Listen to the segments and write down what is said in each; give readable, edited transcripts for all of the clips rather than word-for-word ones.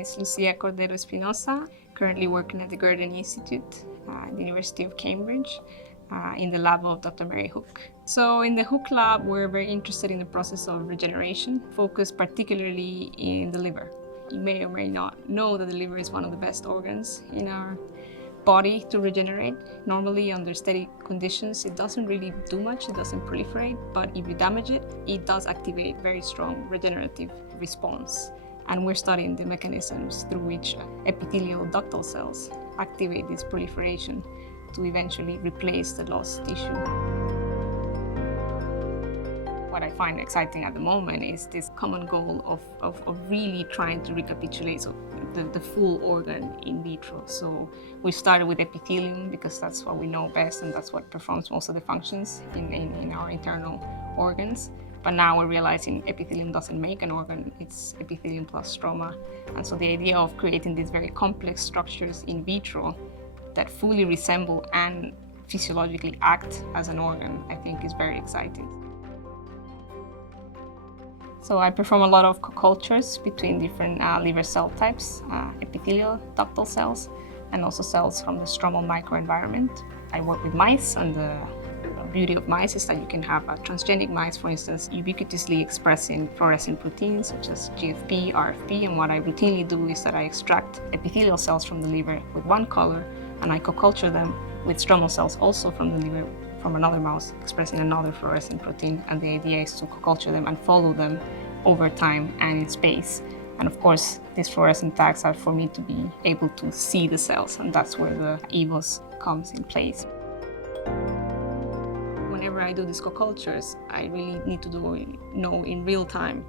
is Lucia Cordero Espinosa, currently working at the Gurdon Institute at the University of Cambridge in the lab of Dr. Mary Hook. So in the Hook lab, we're very interested in the process of regeneration, focused particularly in the liver. You may or may not know that the liver is one of the best organs in our body to regenerate. Normally, under steady conditions, it doesn't really do much, it doesn't proliferate, but if you damage it, it does activate very strong regenerative response. And we're studying the mechanisms through which epithelial ductal cells activate this proliferation to eventually replace the lost tissue. What I find exciting at the moment is this common goal of really trying to recapitulate the full organ in vitro. So we started with epithelium because that's what we know best and that's what performs most of the functions in our internal organs. But now we're realizing epithelium doesn't make an organ, it's epithelium plus stroma. And so the idea of creating these very complex structures in vitro that fully resemble and physiologically act as an organ, I think is very exciting. So I perform a lot of co-cultures between different liver cell types, epithelial, ductal cells, and also cells from the stromal microenvironment. I work with mice, and the beauty of mice is that you can have transgenic mice, for instance, ubiquitously expressing fluorescent proteins such as GFP, RFP, and what I routinely do is that I extract epithelial cells from the liver with one color, and I co-culture them with stromal cells also from the liver from another mouse expressing another fluorescent protein, and the idea is to co-culture them and follow them over time and in space. And of course, these fluorescent tags are for me to be able to see the cells, and that's where the EVOS comes in place. Whenever I do these co-cultures, I really need to know in real time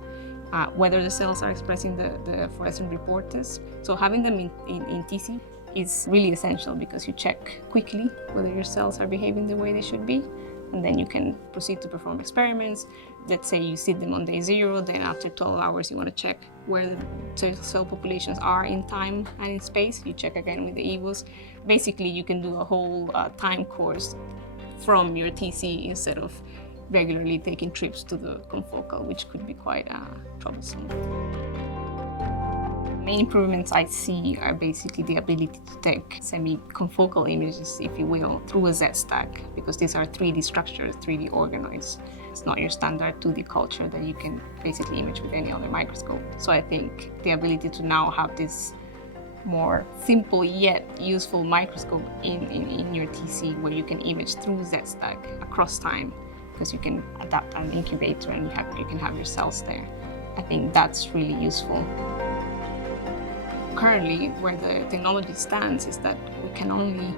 whether the cells are expressing the fluorescent reporters. So having them in TC is really essential because you check quickly whether your cells are behaving the way they should be, and then you can proceed to perform experiments. Let's say you seed them on day 0, then after 12 hours you want to check where the cell populations are in time and in space. You check again with the EVOS. Basically, you can do a whole time course from your TC instead of regularly taking trips to the confocal, which could be quite troublesome. Main improvements I see are basically the ability to take semi-confocal images, if you will, through a Z-stack, because these are 3D structures, 3D organoids. It's not your standard 2D culture that you can basically image with any other microscope. So I think the ability to now have this more simple yet useful microscope in your TC where you can image through Z-stack across time, because you can adapt an incubator and you can have your cells there. I think that's really useful. Currently, where the technology stands is that we can only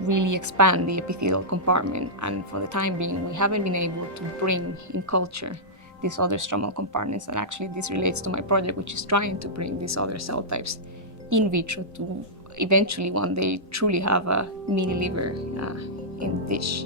really expand the epithelial compartment, and for the time being, we haven't been able to bring in culture these other stromal compartments, and actually this relates to my project, which is trying to bring these other cell types in vitro to eventually one day truly have a mini liver in the dish.